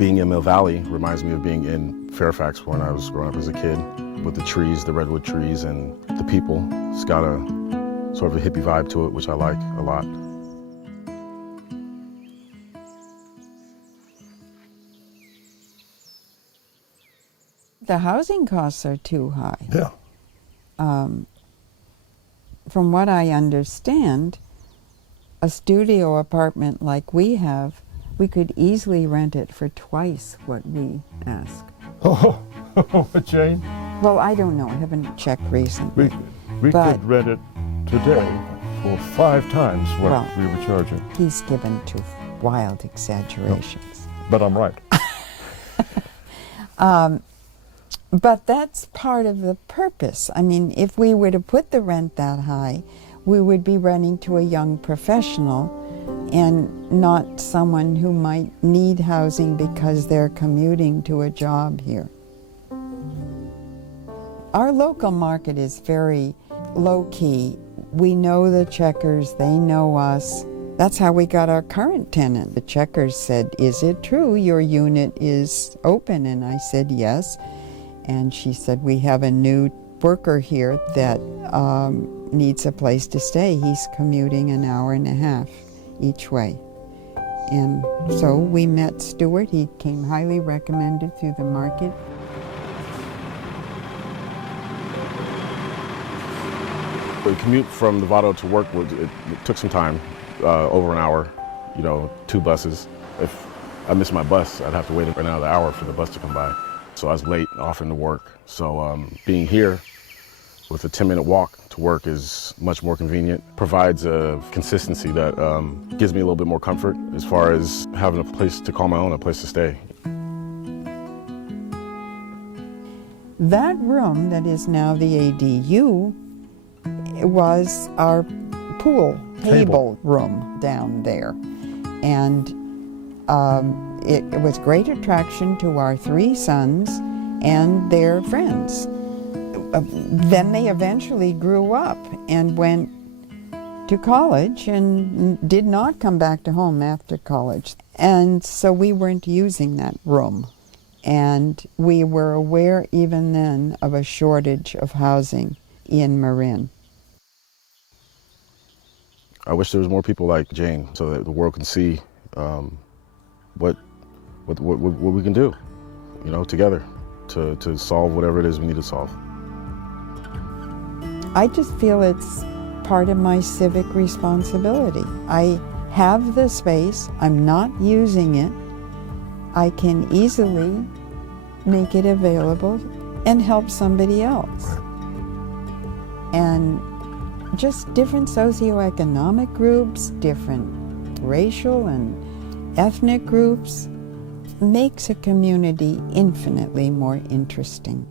Being in Mill Valley reminds me of being in Fairfax when I was growing up as a kid, with the trees, the redwood trees, and the people. It's got a sort of a hippie vibe to it, which I like a lot. The housing costs are too high. Yeah. From what I understand, a studio apartment like we have, we could easily rent it for twice what we ask. Oh, Jane, Well, I don't know. I haven't checked recently. we But- could rent it today for 5 times what Well- we were charging. He's given to wild exaggerations. But I'm right. But that's part of the purpose. I mean, if we were to put the rent that high, we would be renting to a young professional and not someone who might need housing because they're commuting to a job here. Our local market is very low-key. We know the Checkers, they know us. That's how we got our current tenant. The Checkers said, "Is it true your unit is open?" And I said, "Yes." And she said, "We have a new worker here that needs a place to stay. He's commuting an hour and a half each way." And so we met Stuart. He came highly recommended through the market. The commute from Novato to work, it took some time, over an hour, 2 buses. If I missed my bus, I'd have to wait another hour for the bus to come by. So I was late often to work. So being here with a 10-minute walk to work is much more convenient, provides a consistency that gives me a little bit more comfort as far as having a place to call my own, a place to stay. That room that is now the ADU was our pool table room down there. And it was great attraction to our 3 sons and their friends. Then they eventually grew up and went to college and did not come back to home after college. And so we weren't using that room. And we were aware even then of a shortage of housing in Marin. I wish there was more people like Jane so that the world can see what we can do, together to solve whatever it is we need to solve. I just feel it's part of my civic responsibility. I have the space, I'm not using it. I can easily make it available and help somebody else. And just different socioeconomic groups, different racial and ethnic groups makes a community infinitely more interesting.